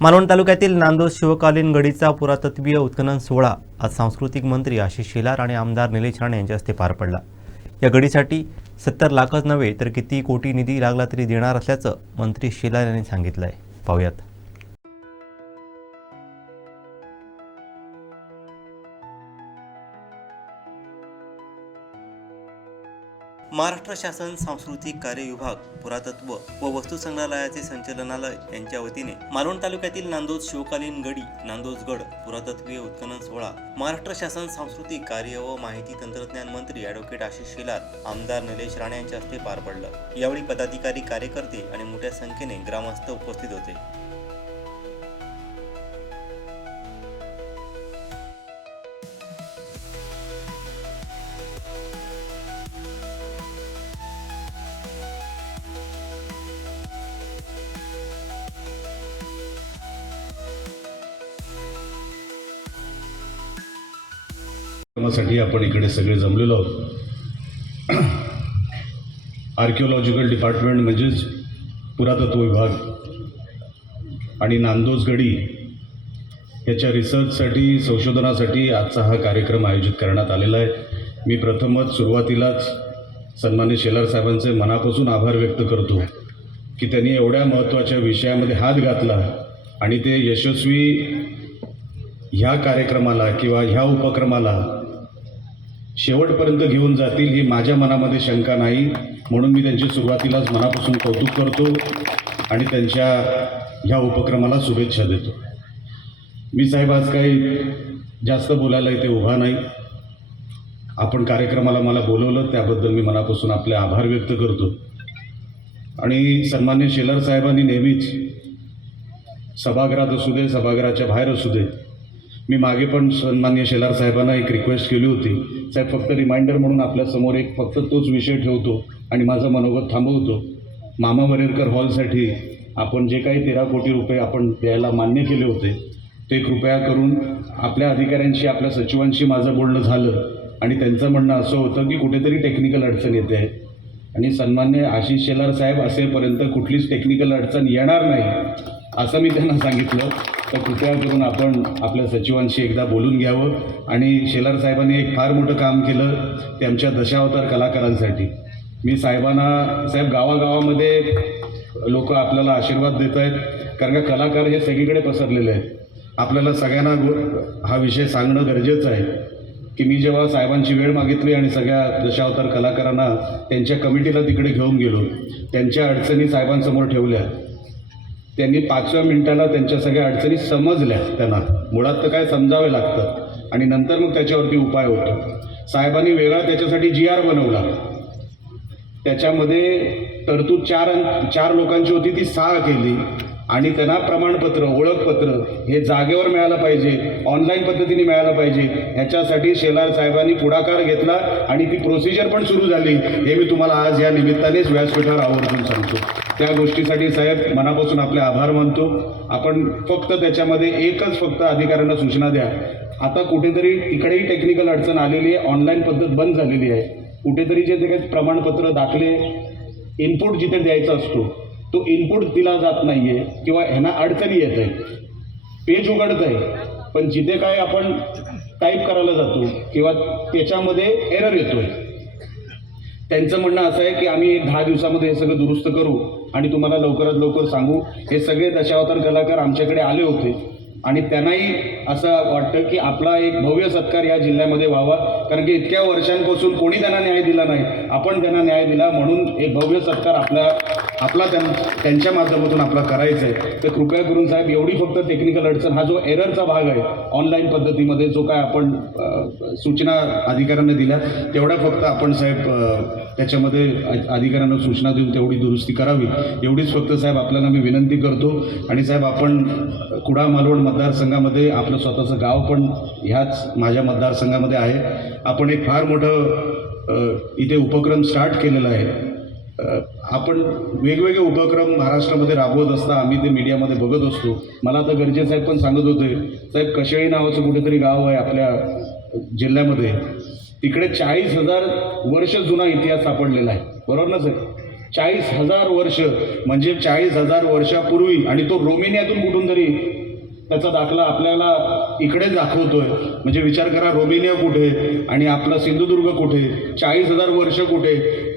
मालवण तालुक्यातील नांदोद शिवकालीन गडीचा पुरातत्वीय उत्खनन सोहळा आज सांस्कृतिक मंत्री आशिष शेलार आणि आमदार निलेश राणे यांच्या हस्ते पार पडला. या गडीसाठी सत्तर लाखच नव्हे तर किती कोटी निधी लागला तरी देणार असल्याचं मंत्री शेलार यांनी सांगितलं आहे पाहूयात. महाराष्ट्र शासन सांस्कृतिक कार्य विभाग पुरातत्व व वस्तू संग्रहालयाचे संचालनालय यांच्या वतीने मालवण तालुक्यातील नांदोद शिवकालीन गडी नांदोजगड पुरातत्वीय उत्खनन सोहळा महाराष्ट्र शासन सांस्कृतिक कार्य व माहिती तंत्रज्ञान मंत्री ॲडव्होकेट आशिष शेलार आमदार निलेश राणे यांच्या हस्ते पार पडलं. यावेळी पदाधिकारी कार्यकर्ते आणि मोठ्या संख्येने ग्रामस्थ उपस्थित होते. कार्यक्रमासाठी आपण इकडे सगळे जमलेलो आहोत. आर्किओलॉजिकल डिपार्टमेंट म्हणजेच पुरातत्व विभाग आणि नांदोज गडी याच्या रिसर्चसाठी संशोधनासाठी आजचा हा कार्यक्रम आयोजित करण्यात आलेला आहे. मी प्रथमच सुरुवातीलाच सन्मान्य शेलार साहेबांचे मनापासून आभार व्यक्त करतो की त्यांनी एवढ्या महत्त्वाच्या विषयामध्ये हात घातला आणि ते यशस्वी ह्या कार्यक्रमाला किंवा ह्या उपक्रमाला शेवटपर्यंत घेऊन जातील ही माझ्या मनामध्ये शंका नाही. म्हणून मी त्यांची सुरुवातीलाच मनापासून कौतुक करतो आणि त्यांच्या ह्या उपक्रमाला शुभेच्छा देतो. मी साहेब आज काही जास्त बोलायला इथे उभा नाही. आपण कार्यक्रमाला मला बोलवलं त्याबद्दल मी मनापासून आपले आभार व्यक्त करतो. आणि सन्मान्य शेलार साहेबांनी नेहमीच सभागृहात असू दे सभागृहाच्या बाहेर असू दे मी मागे पण सन्मान्य शेलार साहेबांना एक रिक्वेस्ट केली होती. साहेब फक्त रिमाइंडर म्हणून आपल्यासमोर एक फक्त तोच विषय ठेवतो आणि माझं मनोगत थांबवतो. मामा वरेरकर हॉलसाठी आपण जे काही तेरा कोटी रुपये आपण द्यायला मान्य केले होते ते कृपया करून आपल्या अधिकाऱ्यांशी आपल्या सचिवांशी माझं बोलणं झालं आणि त्यांचं म्हणणं असं होतं की कुठेतरी टेक्निकल अडचण येते आहे. आणि सन्मान्य आशिष शेलार साहेब असेपर्यंत कुठलीच टेक्निकल अडचण येणार नाही असं मी त्यांना सांगितलं. तर कृपया करून आपण आपल्या सचिवांशी एकदा बोलून घ्यावं. आणि शेलार साहेबांनी एक फार मोठं काम केलं ते आमच्या दशावतार कलाकारांसाठी. मी साहेबांना साहेब गावागावामध्ये लोक आपल्याला आशीर्वाद देत आहेत कारण का कलाकार हे सगळीकडे पसरलेले आहेत. आपल्याला सगळ्यांना गो- हा विषय सांगणं गरजेचं आहे. की मी जेव्हा साहेबांची वेळ मागितली आणि सगळ्या दशावतार कलाकारांना त्यांच्या कमिटीला तिकडे घेऊन गेलो त्यांच्या अडचणी साहेबांसमोर ठेवल्या. त्यांनी पाचव्या मिनिटाला त्यांच्या सगळ्या अडचणी समजल्या त्यांना. मुळात तर काय समजावे लागतं. आणि नंतर मग त्याच्यावरती उपाय होतो. साहेबांनी वेगळा त्याच्यासाठी जी आर बनवला. त्याच्यामध्ये तरतूद चार चार लोकांची होती ती सहा केली. आणि त्यांना प्रमाणपत्र ओळखपत्र हे जागेवर मिळालं पाहिजे ऑनलाईन पद्धतीने मिळालं पाहिजे. ह्याच्यासाठी शेलार साहेबांनी पुढाकार घेतला आणि ती प्रोसिजर पण सुरू झाली. हे मी तुम्हाला आज या निमित्तानेच व्यासपीठावर आवर्जून सांगतो. त्या गोष्टीसाठी साहेब मनापासून आपले आभार मानतो. आपण फक्त त्याच्यामध्ये एकच फक्त अधिकाऱ्यांना सूचना द्या. आता कुठेतरी तिकडेही टेक्निकल अडचण आलेली आहे ऑनलाईन पद्धत बंद झालेली आहे. कुठेतरी जे ते काही प्रमाणपत्र दाखले इनपुट जिथे द्यायचा असतो तो इनपुट दिला जात नाही आहे किंवा ह्यांना अडचणी येत आहे पेज उघडत आहे. पण जिथे काय आपण टाईप करायला जातो किंवा त्याच्यामध्ये एरर येतोय. त्यांचं म्हणणं असं आहे की आम्ही एक दहा दिवसामध्ये हे सगळं दुरुस्त करू आणि तुम्हाला लवकरात लवकर सांगू हे सगळे दशावतार कलाकार आमच्याकडे आले होते. आणि त्यांनाही असं वाटतं की आपला एक भव्य सत्कार या जिल्ह्यामध्ये व्हावा कारण की इतक्या वर्षांपासून कोणी त्यांना न्याय दिला नाही. आपण त्यांना न्याय दिला म्हणून एक भव्य सत्कार आपल्या आपला त्यां त्यांच्या माध्यमातून आपला करायचा आहे तर कृपया करून साहेब एवढी फक्त टेक्निकल अडचण हा जो एररचा भाग आहे ऑनलाईन पद्धतीमध्ये जो काय आपण सूचना अधिकाऱ्यांना दिल्या तेवढ्या फक्त आपण साहेब त्याच्यामध्ये अधिकाऱ्यांना सूचना देऊन तेवढी दुरुस्ती करावी. एवढीच फक्त साहेब आपल्याला मी विनंती करतो आणि साहेब आपण कुडा मालवण मतदारसंघामध्ये आपलं स्वतःचं गाव पण ह्याच माझ्या मतदारसंघामध्ये आहे. आपण एक फार मोठं इथे उपक्रम स्टार्ट केलेला आहे. आपण वेगवेगळे उपक्रम महाराष्ट्रामध्ये राबवत असता आम्ही ते मीडियामध्ये बघत असतो. मला आता गरजे साहेब पण सांगत होते साहेब कशेळी नावाचं कुठेतरी गाव आहे आपल्या जिल्ह्यामध्ये. तिकडे चाळीस हजार वर्ष जुना इतिहास सापडलेला आहे. बरोबर ना सर? चाळीस हजार वर्ष म्हणजे चाळीस हजार वर्षापूर्वी आणि तो रोमेनियातून कुठून तरी त्याचा दाखला आपल्याला इकडे दाखवतोय. म्हणजे विचार करा रोमेनिया कुठे? आणि आपला सिंधुदुर्ग कुठे? चाळीस हजार वर्ष कुठे?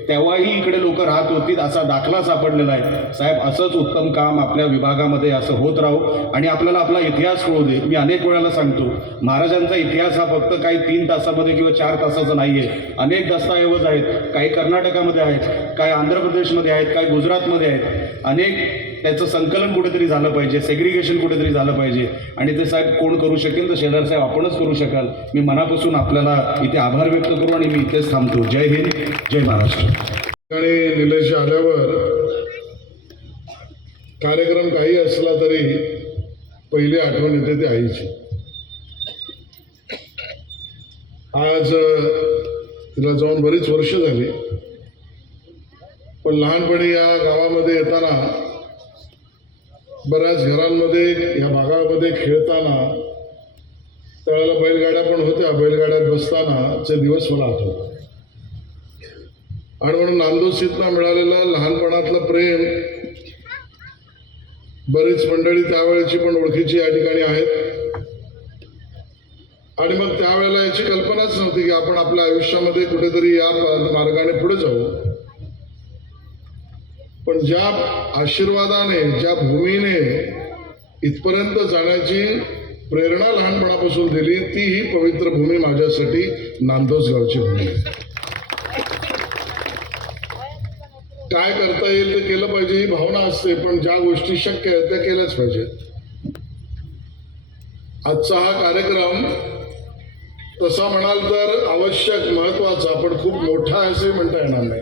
तेव्हाही इकडे लोक राहत होती असा दाखला सापडलेला आहे. साहेब असंच उत्तम काम आपल्या विभागामध्ये असं होत राहू. आणि आपल्याला आपला इतिहास कळू दे. मी अनेक वेळाला सांगतो महाराजांचा इतिहास हा फक्त काही तीन तासामध्ये किंवा चार तासाचा नाही आहे अनेक दस्तऐवज आहेत. काही कर्नाटकामध्ये आहेत काही आंध्र प्रदेशमध्ये आहेत काही गुजरातमध्ये आहेत. अनेक त्याचं संकलन कुठेतरी झालं पाहिजे सेग्रिगेशन कुठेतरी झालं पाहिजे. आणि ते साहेब कोण करू शकेल तर शेजार साहेब आपणच करू शकाल. मी मनापासून आपल्याला इथे आभार व्यक्त करू आणि मी इथेच थांबतो. जय हिंद जय महाराष्ट्र. आणि निलेश आल्यावर कार्यक्रम काही असला तरी पहिली आठवण येते ती आईची. आज तिला जाऊन बरीच वर्ष झाली. पण लहानपणी या गावामध्ये येताना बऱ्याच घरांमध्ये या भागामध्ये खेळताना त्यावेळेला बैलगाड्या पण होत्या बैलगाड्यात बसतानाचे दिवस मला आठवतात. आणि म्हणून नांदोसीतनं मिळालेलं लहानपणातलं प्रेम बरीच मंडळी त्यावेळेची पण ओळखीची या ठिकाणी आहेत. आणि मग त्यावेळेला याची कल्पनाच नव्हती की आपण आपल्या आयुष्यामध्ये कुठेतरी या मार्गाने पुढे जाऊ. पण ज्या आशीर्वादाने ज्या भूमीने इथपर्यंत जाण्याची प्रेरणा लहानपणापासून दिली ती ही पवित्र भूमी माझ्यासाठी नांदोस गावची भूमी काय करता येईल ते केलं पाहिजे ही भावना असते पण ज्या गोष्टी शक्य आहेत त्या केल्याच पाहिजेत. आजचा हा कार्यक्रम तसा म्हणाल तर आवश्यक महत्त्वाचा पण खूप मोठा असे असंही म्हणता येणार नाही.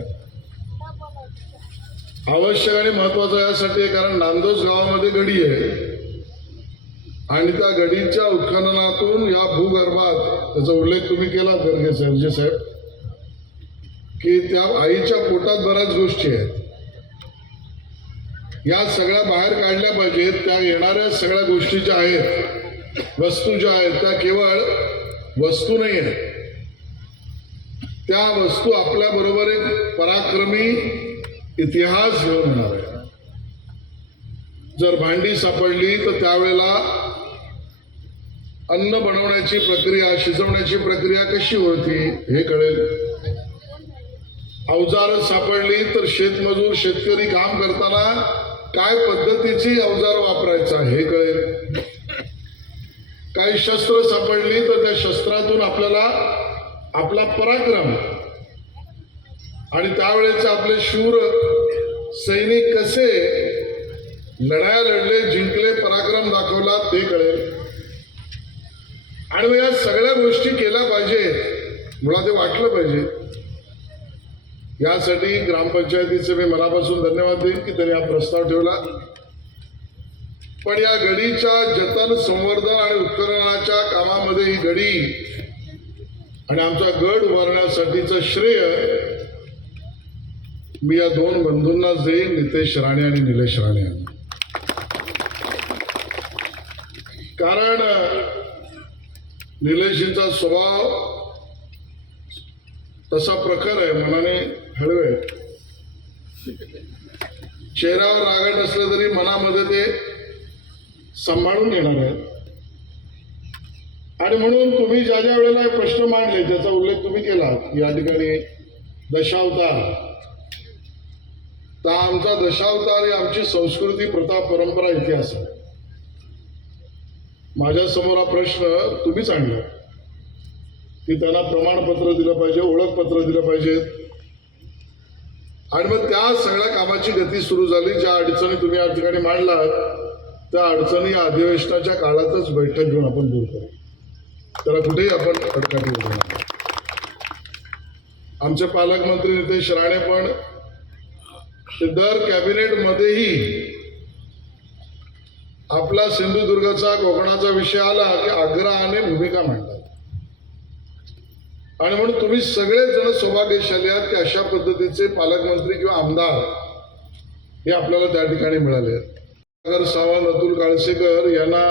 आवश्यक आणि महत्वाचं यासाठी आहे कारण नांदोस गावामध्ये गडी आहे. आणि त्या गडीच्या उत्खननातून या भूगर्भात त्याचा उल्लेख तुम्ही केला गर्गे साहेबजी साहेब की त्या आईच्या पोटात बऱ्याच गोष्टी आहेत. या सगळ्या बाहेर काढल्या पाहिजेत त्या येणाऱ्या सगळ्या गोष्टी ज्या आहेत वस्तू ज्या आहेत त्या केवळ वस्तू नाही आहेत. त्या वस्तू आपल्या बरोबर एक पराक्रमी इतिहास घेऊन येणार आहे. जर भांडी सापडली तर त्यावेळेला अन्न बनवण्याची प्रक्रिया शिजवण्याची प्रक्रिया कशी होती हे कळेल. अवजार सापडली तर शेतमजूर शेतकरी काम करताना काय पद्धतीची अवजार वापरायचा हे कळेल. काही शस्त्र सापडली तर त्या शस्त्रातून आपल्याला आपला पराक्रम आणि त्यावेळेचे आपले शूर सैनिक कसे लढाया लढले जिंकले पराक्रम दाखवला ते कळेल. आणि या सगळ्या गोष्टी केल्या पाहिजे मला ते वाटलं पाहिजे. यासाठी ग्रामपंचायतीचे मी मनापासून धन्यवाद देईन की त्यांनी हा प्रस्ताव ठेवला. पण या गडीच्या जतन संवर्धन आणि उत्खननाच्या कामामध्ये ही गडी आणि आमचा गड उभारण्यासाठीचं श्रेय मी या दोन बंधूंना देईन नितेश राणे आणि निलेश राणे कारण निलेशजींचा स्वभाव तसा प्रखर आहे मनाने हळवे चेहऱ्यावर रागट असलं तरी मनामध्ये ते सांभाळून घेणार आहेत. आणि म्हणून तुम्ही ज्या ज्या वेळेला हे प्रश्न मांडले त्याचा उल्लेख तुम्ही केला या ठिकाणी दशावतार तर आमचा दशावतार ही आमची संस्कृती प्रथा परंपरा इतिहास आहे. माझ्यासमोर हा प्रश्न तुम्हीच आणला. की त्यांना प्रमाणपत्र दिलं पाहिजे ओळखपत्र दिलं पाहिजे. आणि मग त्या सगळ्या कामाची गती सुरू झाली. ज्या अडचणी तुम्ही या ठिकाणी मांडलात त्या अडचणी या अधिवेशनाच्या काळातच बैठक घेऊन आपण दूर करू. त्याला कुठेही आपण अडकाठी आमचे पालकमंत्री नितेश राणे पण दर कॅबिनेटमध्येही आपला सिंधुदुर्गचा कोकणाचा विषय आला की आग्रहाने भूमिका मांडतात. आणि म्हणून तुम्ही सगळेजण सौभाग्यशाली आहात की अशा पद्धतीचे पालकमंत्री किंवा आमदार हे आपल्याला त्या ठिकाणी मिळाले आहेत. सावंत अतुल काळसेकर यांना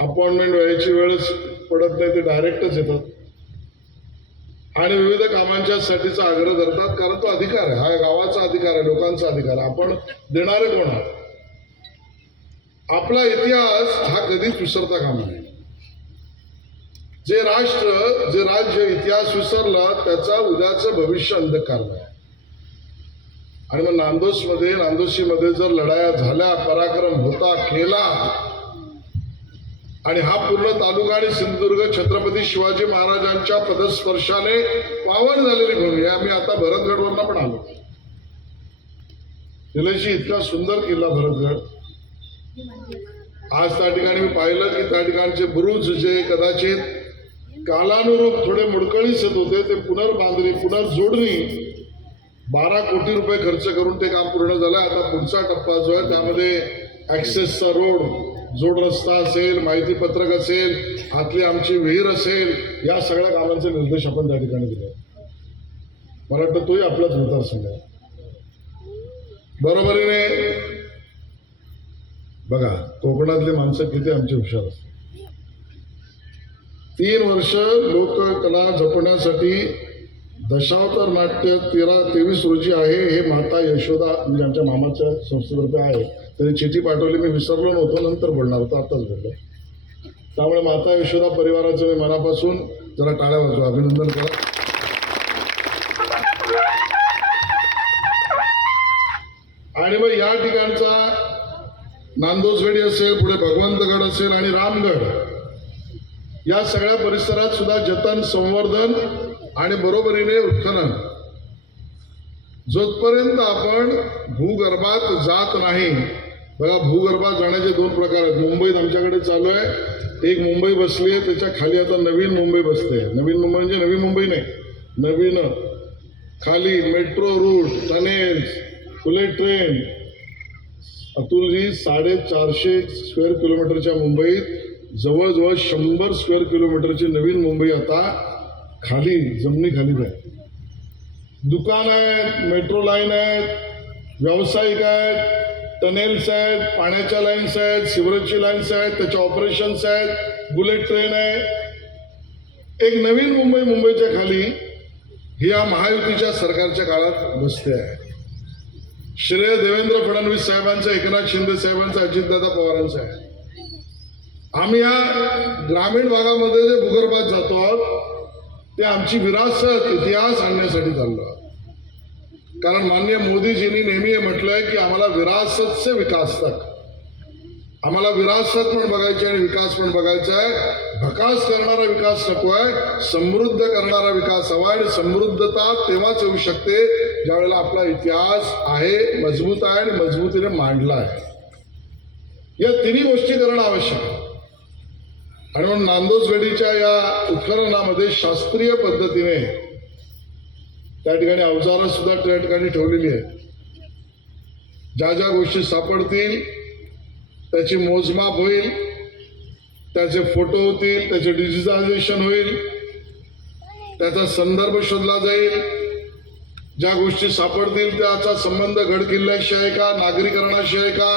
अपॉइंटमेंट व्हायची वेळच पडत नाही ते डायरेक्टच येतात. आणि विविध कामांच्या साठीचा आग्रह धरतात कारण तो अधिकार आहे. हा गावाचा अधिकार आहे लोकांचा अधिकार आहे. आपण देणारे कोण आहोत? आपला इतिहास हा कधीच विसरता कामा नये. जे राष्ट्र जे राज्य इतिहास विसरला त्याचा उद्याचं भविष्य अंधकार आहे आणि मग नांदोसमध्ये नांदोशीमध्ये जर लढाया झाल्या पराक्रम होता केला आणि हा पूर्ण तालुका आणि सिंधुदुर्ग छत्रपती शिवाजी महाराजांच्या पदस्पर्शाने पावन झालेली भूमी आहे आम्ही आता भरतगडवरनं पण आलो. निलेशी इतका सुंदर किल्ला भरतगड. आज त्या ठिकाणी मी पाहिलं की त्या ठिकाणचे बुरुज जे कदाचित कालानुरूप थोडे मुडकळीस येत होते ते पुनर्बांधणी पुनर्जोडणी बारा कोटी रुपये खर्च करून ते काम पूर्ण झालं. आता पुढचा टप्पा जो आहे त्यामध्ये ॲक्सेसचा रोड जोड रस्ता असेल माहिती पत्रक असेल आतली आमची विहीर असेल या सगळ्या कामांचे निर्देश आपण त्या ठिकाणी दिले. मला वाटतं तोही आपलाच मतदारसंघ आहे. बरोबरीने बघा कोकणातली माणसं किती आमची हुशार असतात. तीन वर्ष लोककला जपण्यासाठी दशावतार नाट्य तेरा तेवीस रोजी आहे हे माता यशोदा म्हणजे आमच्या मामाच्या संस्थेतर्फे आहे. त्यांनी चिठी पाठवली मी विसरलो नव्हतो नंतर बोलणार होतो आताच बोललो. त्यामुळे माता यशोदा परिवाराचं मी मनापासून जरा टाळ्या वाजवा अभिनंदन करा. आणि मग या ठिकाणचा नांदोसगडी असेल पुढे भगवंतगड असेल आणि रामगड. या सगळ्या परिसरात सुद्धा जतन संवर्धन आणि बरोबरीने उत्खनन. जोपर्यंत आपण भूगर्भात जात नाही बघा भूगर्भात जाण्याचे दोन प्रकार आहेत. मुंबईत आमच्याकडे चालू आहे. एक मुंबई बसली आहे त्याच्याखाली आता नवीन मुंबई बसते. नवीन मुंबई म्हणजे नवी मुंबई नाही. नवीन. खाली metro route tunnels bullet train. Atulji साडेचारशे स्क्वेअर किलोमीटरच्या मुंबईत जवळजवळ शंभर स्क्वेअर किलोमीटरची नवीन मुंबई आता खाली जमिनीखाली आहे दुकान आहेत मेट्रो लाईन आहेत व्यावसायिक आहेत टनेल्स आहेत पाण्याच्या लाईन्स आहेत सिवरेजची लाईन्स आहेत त्याचे ऑपरेशन्स आहेत बुलेट ट्रेन आहे. एक नवीन मुंबई मुंबईच्या खाली ही या महायुतीच्या सरकारच्या काळात बसते आहे. श्रेय देवेंद्र फडणवीस साहेबांचं एकनाथ शिंदे साहेबांचं अजितदादा पवारांचं आहे. आम्ही या ग्रामीण भागामध्ये जे भूगर्भात जातो आहोत ते आमची विरासत इतिहास आणण्यासाठी चाललो आहोत. कारण माननीय मोदीजींनी नेहमी हे म्हटलंय की आम्हाला विरासत से विकास तक. आम्हाला विरासत पण बघायची आणि विकास पण बघायचा आहे. भकास करणारा विकास नको आहे. समृद्ध करणारा विकास हवा आहे आणि समृद्धता तेव्हाच येऊ शकते ज्यावेळेला आपला इतिहास आहे मजबूत आहे आणि मजबूतीने मांडला आहे. या तिन्ही गोष्टी करणं आवश्यक आहे. आणि म्हणून नांदोजगडीच्या या उत्खननामध्ये शास्त्रीय पद्धतीने त्या ठिकाणी अवजारं सुद्धा त्या ठिकाणी ठेवलेली आहेत. ज्या ज्या गोष्टी सापडतील त्याची मोजमाप होईल त्याचे फोटो होतील त्याचे डिजिटायझेशन होईल त्याचा संदर्भ शोधला जाईल. ज्या गोष्टी सापडतील त्याचा संबंध गड किल्ल्याशी आहे का नागरीकरणाशी आहे का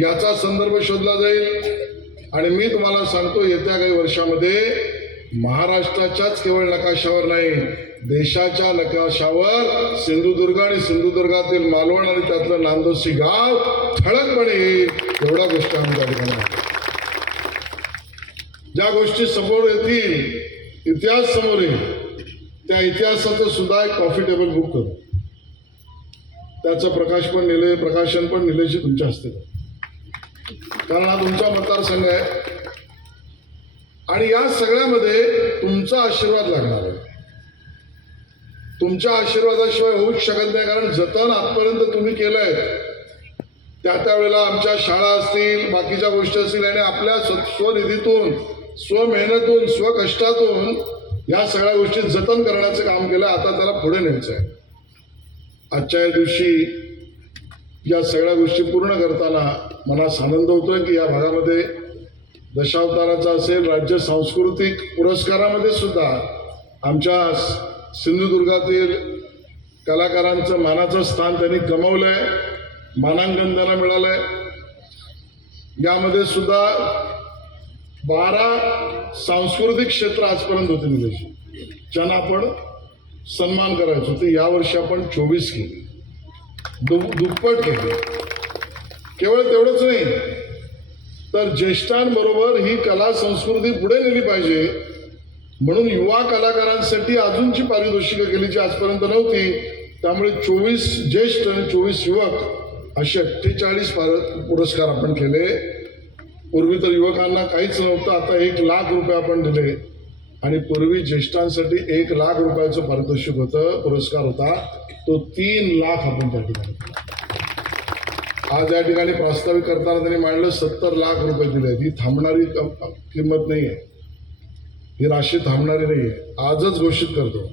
याचा संदर्भ शोधला जाईल. आणि मी तुम्हाला सांगतो येत्या काही वर्षामध्ये महाराष्ट्राच्याच केवळ नकाशावर नाही देशाच्या नकाशावर सिंधुदुर्ग आणि सिंधुदुर्गातील मालवण आणि त्यातलं नांदोशी गाव ठळकपणे एवढ्या गोष्टी आम्ही त्या ठिकाणी ज्या गोष्टी समोर येतील इतिहास समोर येईल त्या इतिहासाचं सुद्धा एक प्रॉफिटेबल बुक करू त्याचं प्रकाश पण निले प्रकाशन पण निलेशी तुमच्या हस्ते करू. कारण हा तुमचा मतदारसंघ आहे. आणि या सगळ्यामध्ये तुमचा आशीर्वाद लागणार आहे. तुमच्या आशीर्वादाशिवाय होऊच शकत नाही कारण जतन आजपर्यंत तुम्ही केलंय. त्या त्यावेळेला आमच्या शाळा असतील बाकीच्या गोष्टी असतील आणि आपल्या स्व- स्वनिधीतून स्वमेहनतून स्वकष्टातून या सगळ्या गोष्टी जतन करण्याचं काम केलं आता त्याला पुढे न्यायचं आहे आजच्या या दिवशी या सगळ्या गोष्टी पूर्ण करताना मनास आनंद होतोय की या भागामध्ये दशावताराचा असेल राज्य सांस्कृतिक पुरस्कारामध्ये सुद्धा आमच्या सिंधुदुर्गातील कलाकारांचं मानाचं स्थान त्यांनी कमवलं आहे मानांकन त्यांना आहे यामध्ये सुद्धा बारा सांस्कृतिक क्षेत्र आजपर्यंत होते निलेश ज्यांना आपण सन्मान करायचो. ते यावर्षी आपण चोवीस केले. दु दुप्पट केले. केवळ तेवढंच नाही. तर ज्येष्ठांबरोबर ही कला संस्कृती पुढे नेली पाहिजे. म्हणून युवा कलाकारांसाठी अजूनची पारितोषिकं केली जी आजपर्यंत नव्हती. त्यामुळे चोवीस ज्येष्ठ आणि चोवीस युवक असे अठ्ठेचाळीस पार पुरस्कार आपण केले. पूर्वी तर युवकांना काहीच नव्हतं आता एक लाख रुपये आपण दिले. आणि पूर्वी ज्येष्ठांसाठी एक लाख रुपयाचं पारितोषिक होतं पुरस्कार होता. तो तीन लाख आपण त्या ठिकाणी आज या ठिकाणी प्रास्ताविक करताना त्यांनी मांडलं सत्तर लाख रुपये दिले आहेत. ही थांबणारी कम- किंमत नाही आहे ही राशी थांबणारी नाही आहे आजच घोषित करतो.